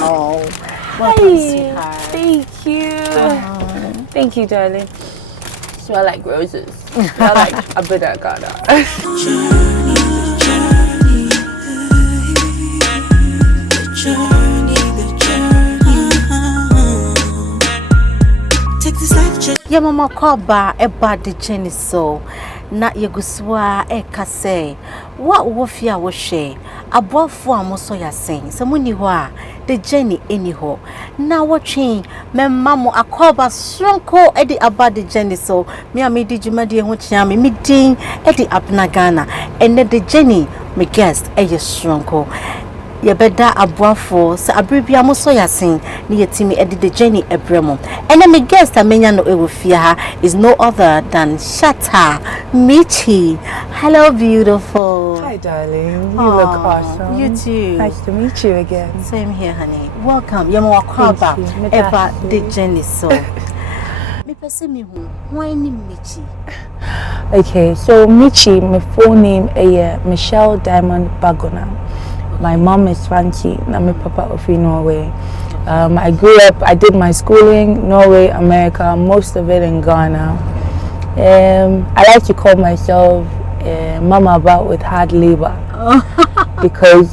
Oh, welcome, sweetheart. Thank you. Thank you, darling. Smell like roses. Smell like Abena Ghana. Yeah, mama koba eba the journey so na yeguswa kase wa wofia wo hwe abofo amoso ya sen se muni ho a the journey eni ho na wotwe memma mo akoba sonko edi aba the journey so me amedi jumadi ho chia me din edi Abena Ghana and the journey me guest sonko Yebeda abuafo sa abribia moso yasin ni yetimi edit the journey ebremo and my guest amenya no ewofia is no other than Shatta Michy. Hello beautiful. Hi darling, you look awesome. You too. Nice to meet you again. Same here honey. Welcome. Yama wakwaba eba the journey so. Me pese me hu why ni Michy? Okay, so Michy, my full name is Michelle Diamond Bagona. My mom is Frankie, and my papa of Norway. I grew up, I did my schooling, Norway, America, most of it in Ghana. I like to call myself Mama About with hard labor because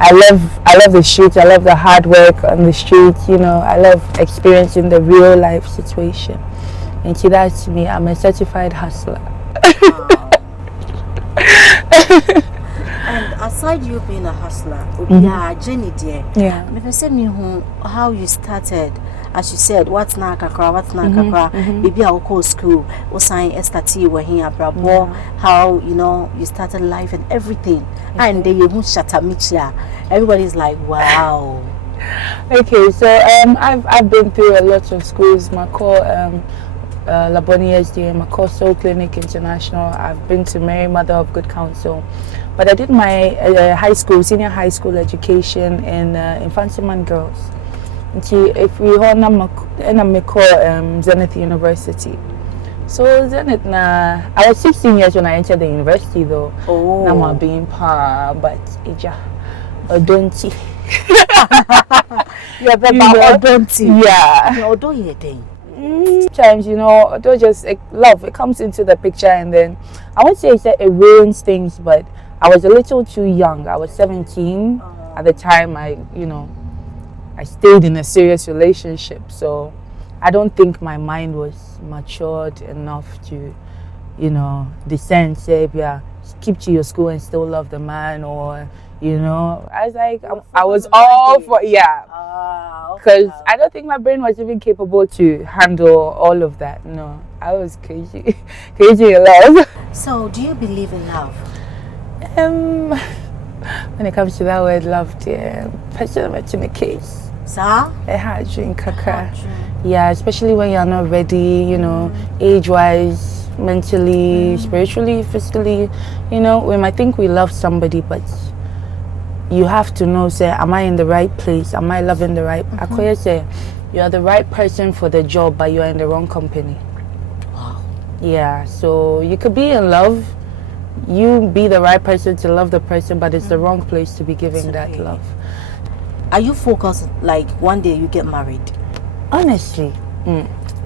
I love the streets, I love the hard work on the streets, you know, I love experiencing the real life situation. And to that to me, I'm a certified hustler. And aside you being a hustler, journey dear. Yeah. Me say me how you started, as you said, what's na kakra, maybe I'll call school, or sign STT were here, brabo, how you know you started life and everything. And then you Shatta Michy. Everybody's like, wow. Okay, so I've been through a lot of schools. My core Laboni SDA, my core Soul Clinic International. I've been to Mary Mother of Good Counsel. But I did my senior high school education in Infancy Girls. And if we hold I'm Zenith University. So Zenith I was 16 years when I entered the university though. Oh. Now I'm being but don't Yeah, but don't yeah. Although you thing. Sometimes, you know, although just love, it comes into the picture, and then I won't say it ruins things, but I was a little too young. I was 17 at the time. I stayed in a serious relationship, so I don't think my mind was matured enough to, you know, discern, say, yeah, keep to your school and still love the man, or, you know, I was like, I was all for, yeah. Because I don't think my brain was even capable to handle all of that. No, I was crazy, crazy in love. So, do you believe in love? When it comes to that word, love, dear, personally, in the case, sir, a hard drink, kaka. Yeah, especially when you're not ready, you know, age-wise, mentally, spiritually, physically. You know, we might think we love somebody, but you have to know, say, am I in the right place? Am I loving the right? I could say, you're the right person for the job, but you're in the wrong company. Wow. Yeah, so you could be in love, you be the right person to love the person, but it's the wrong place to be giving that love. Are you focused, like, one day you get married? Honestly,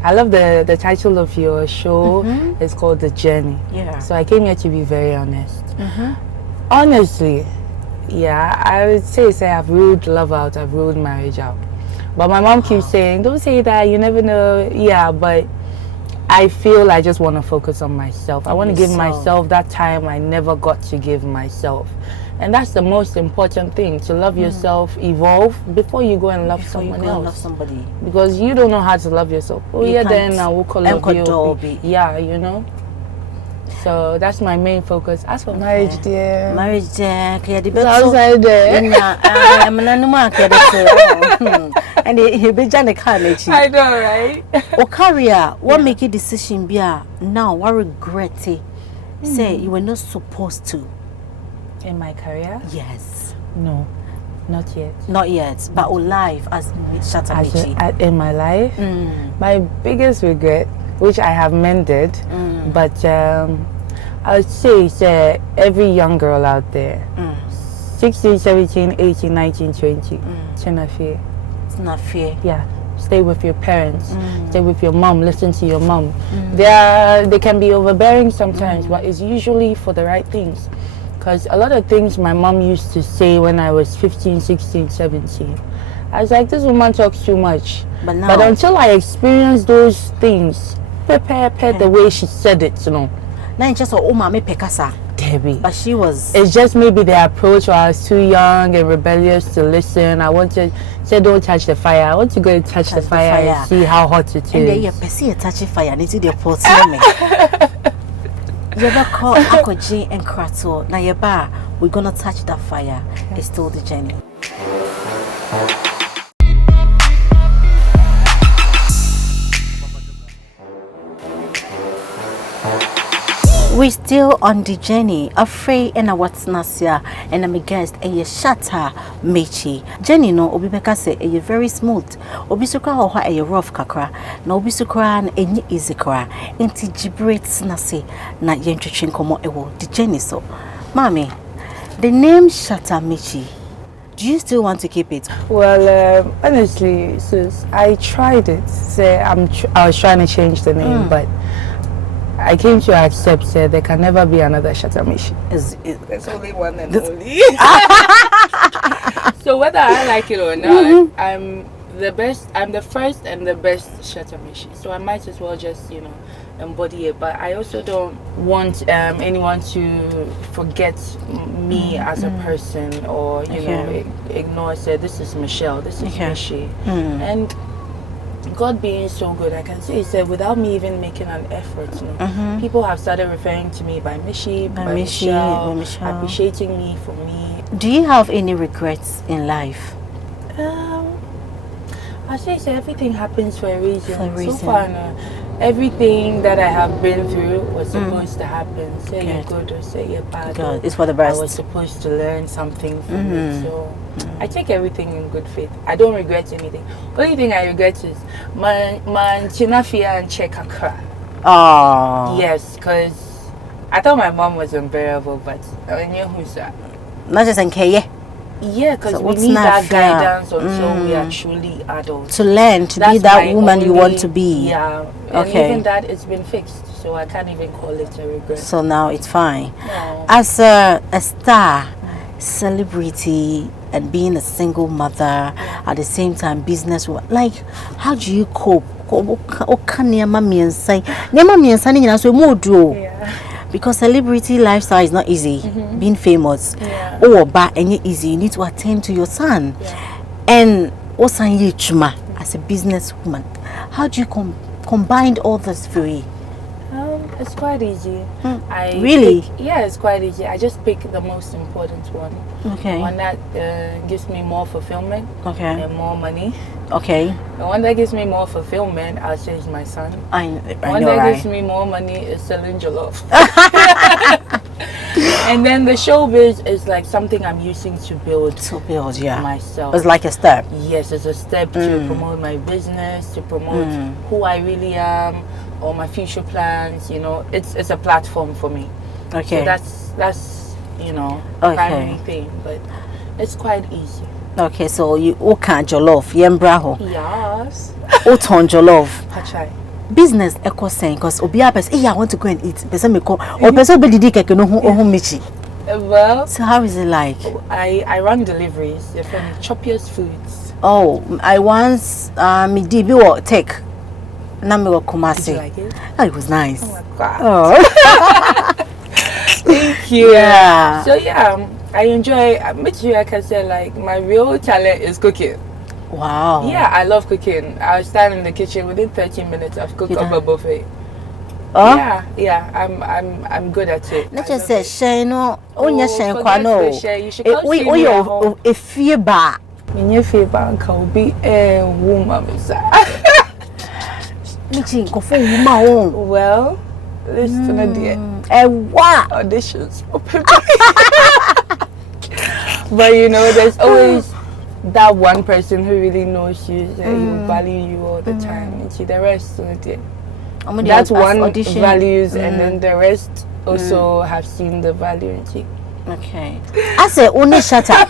I love the title of your show. It's called The Journey. Yeah. So I came here to be very honest. Honestly, yeah, I would say I've ruled love out, I've ruled marriage out. But my mom keeps saying, don't say that, you never know. Yeah, but I feel I just want to focus on myself. I want to give myself that time I never got to give myself. And that's the most important thing, to love yourself, evolve before you go and love someone else. Love somebody. Because you don't know how to love yourself. Oh, yeah, then I will call you. Yeah, you know. So that's my main focus. As for marriage, dear. Marriage, dear. Outside there. I'm an market. And he be Johnny Carnage. I know, right? O career, what make a decision be now? What regret it? Say you were not supposed to. In my career? Yes. No, not yet. Not yet, but life as Shatta Michy. In my life, my biggest regret, which I have mended. But I would say every young girl out there, 16, 17, 18, 19, 20, it's not fear. It's not fair. Yeah. Stay with your parents. Stay with your mom. Listen to your mom. They can be overbearing sometimes, but it's usually for the right things. Because a lot of things my mom used to say when I was 15, 16, 17, I was like, this woman talks too much. But until I experienced those things, prepare the way she said it, you know. Now just me pekasa. Debbie. But she was. It's just maybe the approach where I was too young and rebellious to listen. I wanted to say, don't touch the fire. I want to go and touch the fire and see how hot it is. And then you perceive touching fire. Need to the pot me. You ever call Akoji and Krato? Now you bar. We're gonna touch that fire. It's still the journey. We're still on the journey. Afraid and what's Nasia and I'm a guest a Shatta Michy. Jenny no obibeka say a very smooth. Obisukra ho a rough kakra. Na obisukra na enyi easy kra. Enti gibrates nasi na yentwetwe komo ewo the journey so. Mommy, the name Shatta Michy. Do you still want to keep it? Well, honestly, sis, I tried it. I was trying to change the name, but I came to accept that there can never be another Shatta Michy. There's only one and only. So whether I like it or not, I'm the first and the best Shatta Michy. So I might as well just, embody it. But I also don't want anyone to forget me as a person or, ignore, say, this is Michelle, this is Michy. And God being so good, I can say, without me even making an effort, people have started referring to me by Michy, by Michelle, appreciating me for me. Do you have any regrets in life? I say everything happens for a reason. So far, everything that I have been through was supposed to happen. Say you're good or say you're bad. God, it's for the best. I was supposed to learn something from it. So I take everything in good faith. I don't regret anything. Only thing I regret is my chinafia and check akra. Oh. Yes, because I thought my mom was unbearable, but I knew who's that. Not just in K. Yeah, because we need that guidance until we are truly adults. To learn to be that woman you want to be. Yeah. And even that, it's been fixed. So I can't even call it a regret. So now it's fine. No. As a star, celebrity, and being a single mother, at the same time business, like, how do you cope? Because celebrity lifestyle is not easy. Being famous, but easy. You need to attend to your son, and also as a businesswoman. How do you combine all this three? It's quite easy. Really? It's quite easy. I just pick the most important one. Okay. One that gives me more fulfillment. And more money. Okay. The one that gives me more fulfillment, I'll say, is my son. I one know, that gives me more money is selling jollof. And then the showbiz is like something I'm using to build myself. It's like a step. Yes, it's a step to promote my business, to promote who I really am, or my future plans. It's a platform for me. Okay. So that's primary thing, but it's quite easy. Okay, so you can jollof, yembraho. Yes. Oton jollof. Pachai. Business echo saying because Obia person, I want to go and eat. Person me call or person be didi keke no ho Michy. Well, so how is it like? I run deliveries. They're from Choppiest Foods. Oh, I once me did be take. Na me Kumasi. Did you like it? Oh, it was nice. Oh my God. Oh. Thank you. Yeah. So I enjoy. Michy, I can say like my real talent is cooking. Wow. Yeah, I love cooking. I stand in the kitchen within 30 minutes. I've cooked up a buffet. Oh? Yeah, I'm good at it. Not just say share no, onya share forget kwano. to share. You should come see me at home. A fear bar. Minye fear bar can be a woman. Michy, go for woman. Well, listen to dear. What auditions for people. But there's always that one person who really knows you, that will value you all the time. And the rest, That's one values, and then the rest also have seen the value in it. Okay. I say only Shatta.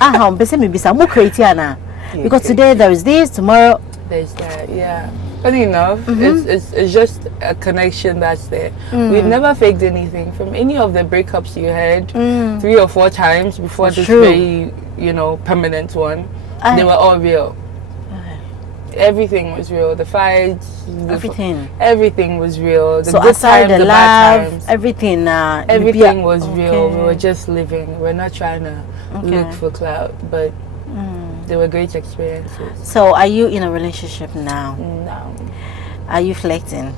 Because today there is this, tomorrow there's that. Yeah. Funny enough, it's just a connection that's there. We've never faked anything from any of the breakups you had 3 or 4 times before this very, permanent one. They were all real. Everything was real. The fights, everything was real. The good times, the bad times, everything was real. We were just living. We're not trying to look for clout, but they were great experiences. So, are you in a relationship now? No. Are you flirting?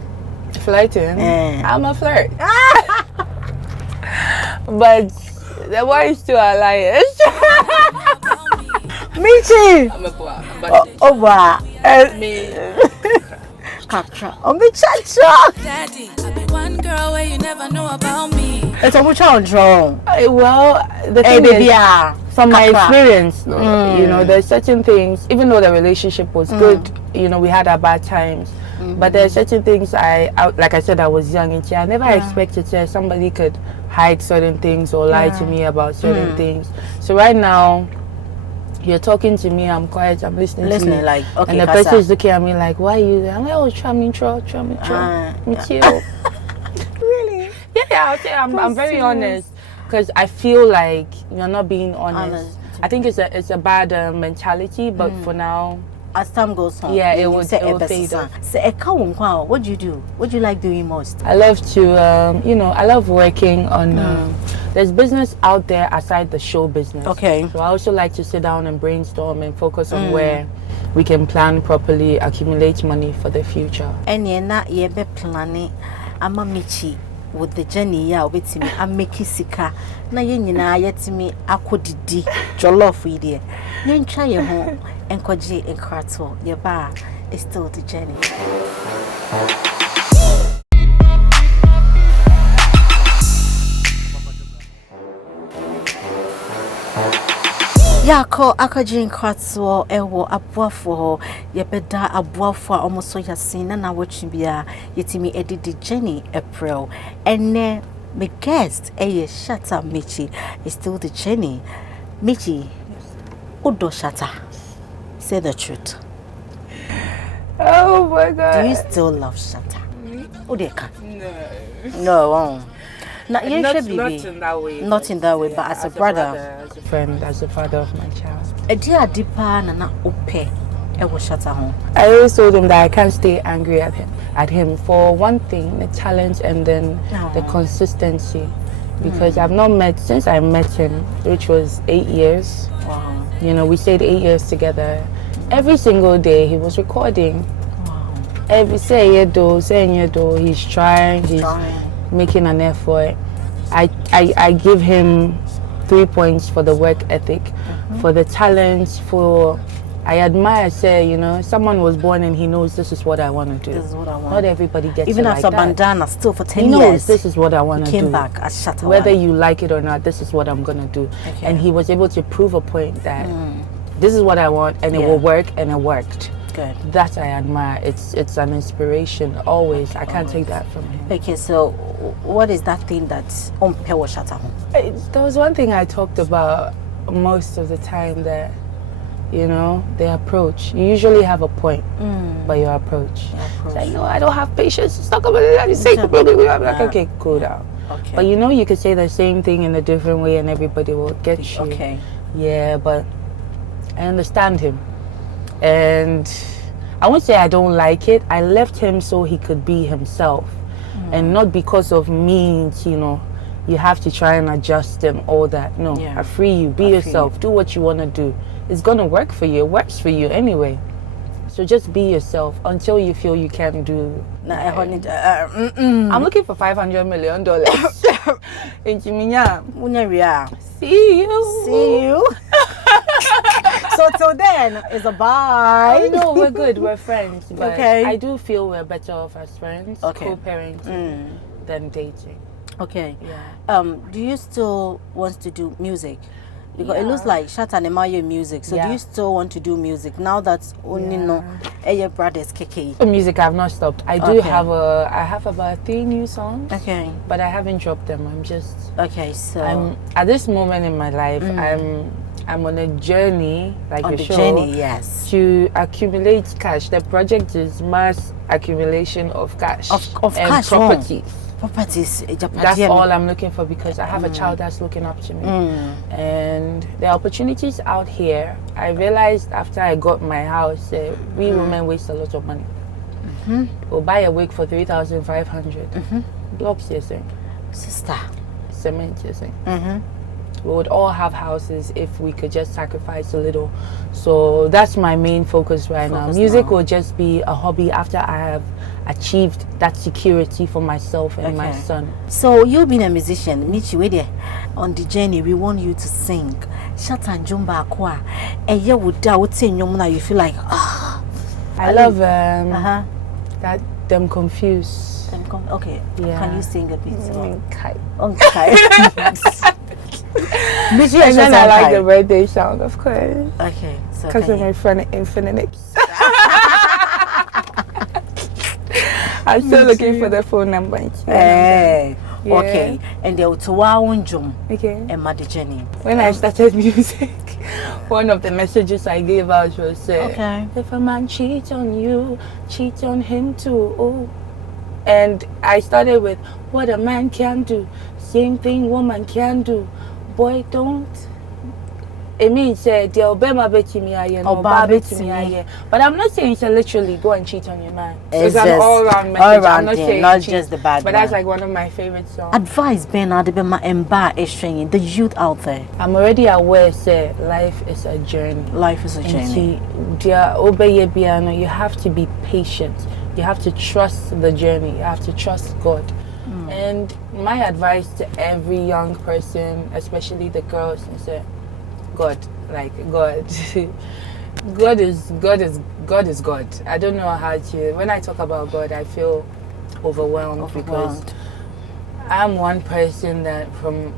Flirting? I'm a flirt. But the boys too are liars. Michy! I'm a boy. Oh, wow. Me. Kakra. Oh, me chacha. Daddy, I be one girl where you never know about me. It's a much wrong. Well, the thing is, from my experience, there's certain things, even though the relationship was good, we had our bad times, but there are certain things like I said, I was young and I never expected that somebody could hide certain things or lie to me about certain things. So right now, you're talking to me, I'm quiet, I'm listening to you. Like, okay, and the person is looking at me like, why are you there? I'm like, oh, try me too. Really? Yeah, I'll say I'm very honest, because I feel like you're not being honest. I think it's a bad mentality, but for now, as time goes on, it will fade off. So, what do you do? What do you like doing most? I love to, I love working on. There's business out there aside the show business. Okay. So I also like to sit down and brainstorm and focus on where we can plan properly, accumulate money for the future. And you're not planning. I'm a Michy with the journey. Yeah, with me. I'm making sika. Na yenina yet me akodi jollof with you. You try your home and koji and krato. Your bar is still the journey. Yako akajin kwatso ewo abuafo yebeda abuafo omoso yasina na wachibia yetimi edidi Jenny April ene my guest Shatta Michy is still the Jenny. Michy, Udo Shatta, say the truth. Oh my God. Do you still love Shatta? Udeka? No. Not in that way. Not in that way, but as a brother, as a friend, as a father of my child. A dear deeper nana upe ewo Shatta home. I always told him that I can't stay angry at him for one thing, the talent and then the consistency. Because I've not met since I met him, which was 8 years. Wow. We stayed 8 years together. Every single day he was recording. Wow. Every saying he's trying, he's making an effort. I give him 3 points for the work ethic, for the talent, I admire, someone was born and he knows this is what I want to do. This is what I want. Not everybody gets even it after like bandana, still for 10 years. He knows years. this is what I want to do. Came back as Shatta. Whether you like it or not, this is what I'm going to do. Okay. And he was able to prove a point that this is what I want and it will work, and it worked. Good. That I admire. It's an inspiration always. I can't take that from him. Okay, so what is that thing that Umpewa Shatta home? There was one thing I talked about most of the time, that the approach. You usually have a point, but your approach. Like, no, I don't have patience. It's not going to say, like, okay, cool down. Okay. But you could say the same thing in a different way and everybody will get you. Okay. Yeah, but I understand him. And I won't say I don't like it. I left him so he could be himself. And not because of me, you have to try and adjust him, all that. No, I free you. Be yourself. Do what you want to do. It's going to work for you. It works for you anyway. So just be yourself until you feel you can do. I'm looking for $500 million. See you. So till then, it's a bye. No, we're good. We're friends. But okay. I do feel we're better off as friends, co-parenting, than dating. Okay. Yeah. Do you still want to do music? Because it looks like Shatta and Maya music. So do you still want to do music now that only your brothers KK? Music I've not stopped. I do have I have about 3 new songs. Okay. But I haven't dropped them. I'm just so I'm at this moment in my life I'm on a journey, like on a the show, journey, yes, to accumulate cash. The project is mass accumulation of cash of and cash, properties. That's all I'm looking for, because I have a child that's looking up to me, and the opportunities out here. I realized after I got my house, we women waste a lot of money. We'll buy a wig for 3,500. Blocks, you're saying, sister, cement, you're saying. We would all have houses if we could just sacrifice a little. So that's my main focus right now. Music will just be a hobby after I have achieved that security for myself and my son. So you being a musician, Michy, wait there on the journey. We want you to sing Shatta and Jumba Akwa. And you would doubt saying you feel like I love that them confused. Okay. Yeah. Can you sing a bit? Okay. Michy, and then I like the birthday sound, of course. Okay. So because of my friend Infinite. I'm still looking for the phone number. Hey. Okay. And the Ottawa okay. And Madi Jenny. When I started music, one of the messages I gave out was if a man cheats on you, cheat on him too. Oh. And I started with what a man can do, same thing woman can do. Boy, don't. It means but I'm not saying so literally go and cheat on your man. It's an all-round message. I'm not saying not cheat, just the bad. But that's like one of my favorite songs. Advice Ben Adebema Emba Eshenyi, the youth out there. I'm already aware, say life is a journey. Life is a journey. You have to be patient. You have to trust the journey. You have to trust God. And my advice to every young person, especially the girls, is God. God is God. I don't know how to. When I talk about God, I feel overwhelmed. Because I'm one person that from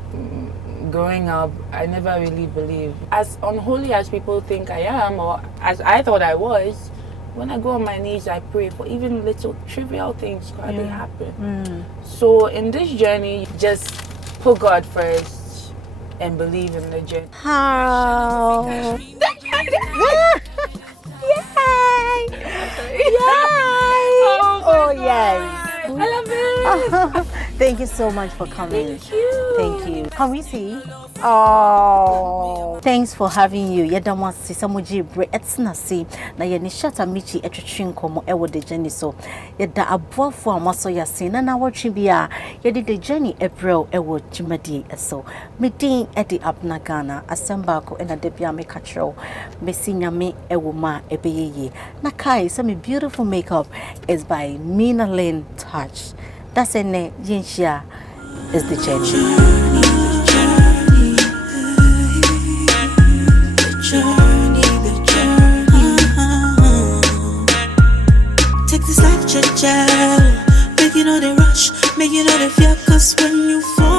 growing up, I never really believed. As unholy as people think I am, or as I thought I was, when I go on my knees, I pray for even little trivial things they happen. So in this journey, just put God first and believe in the journey. How? Yay! Oh yes! I love it. Thank you so much for coming. Thank you. Thank you. Can we see? Oh, thanks for having you. Yedama si samuji bre etsna si na ye ni Shatta Michy etwetwe nkomo ewo de journey so yeda aboafo amaso yase na watwe bia yede de journey April ewo jimadi eso medin edi Abena Ghana asemba ko ena de bia meka kiro mesi nyame ewo ma ebeyeye na kai some beautiful makeup is by Mina Lynn Touch. That's ene yinshia is the journey. Take this life, child. Make you know the rush, make you know the fear. 'Cause when you fall